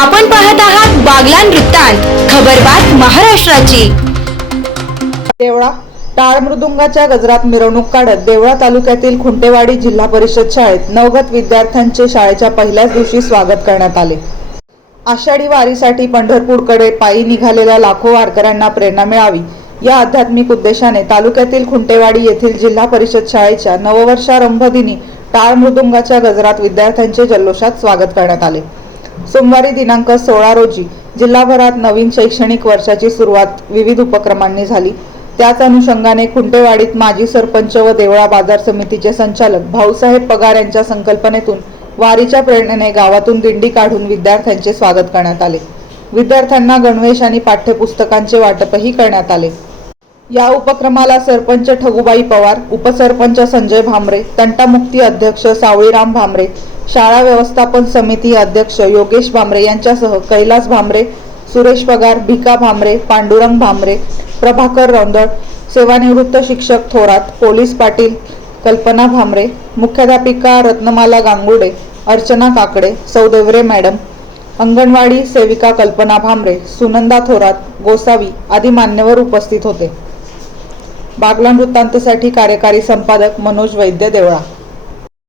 आपण पाहत आहात बागलान वृत्तांत खबरबात महाराष्ट्राची. देवळा टाळ मृदुंगाच्या गजरात मिरवणूक काढत देवळा तालुक्यातील खुंटेवाडी जिल्हा परिषद शाळेत नवगत विद्यार्थ्यांचे शाळेच्या पहिल्याच दिवशी स्वागत करण्यात आले. आषाढी वारीसाठी पंढरपूरकडे पायी निघालेल्या लाखो वारकऱ्यांना प्रेरणा मिळावी या आध्यात्मिक उद्देशाने तालुक्यातील खुंटेवाडी येथील जिल्हा परिषद शाळेच्या नववर्षारंभ दिनी टाळ मृदुंगाच्या गजरात विद्यार्थ्यांचे जल्लोषात स्वागत करण्यात आले. सोमवारी दिनांक सोळा रोजी जिल्हाभरात नवीन शैक्षणिक वर्षाची सुरुवात विविध उपक्रमांनी झाली. त्याच अनुषंगाने खुंटेवाडीत माजी सरपंच व देवळा बाजार समितीचे संचालक भाऊसाहेब पगार यांच्या संकल्पनेतून वारीच्या प्रेरणेने गावातून दिंडी काढून विद्यार्थ्यांचे स्वागत करण्यात आले. विद्यार्थ्यांना गणवेश आणि पाठ्यपुस्तकांचे वाटपही करण्यात आले. या उपक्रमाला सरपंच ठगुबाई पवार उपसरपंच संजय भामरे तंटामुक्ती अध्यक्ष सावळीराम भामरे शाळा व्यवस्थापन समिती अध्यक्ष योगेश भामरे यांच्यासह कैलास भामरे सुरेश पगार भिका भामरे पांडुरंग भामरे प्रभाकर रौंदळ सेवानिवृत्त शिक्षक थोरात पोलीस पाटील कल्पना भामरे मुख्याध्यापिका रत्नमाला गांगुडे अर्चना काकडे सौदेवरे मॅडम अंगणवाडी सेविका कल्पना भामरे सुनंदा थोरात गोसावी आदी मान्यवर उपस्थित होते. बागला वृत्तांतसाठी कार्यकारी संपादक मनोज वैद्य देवळा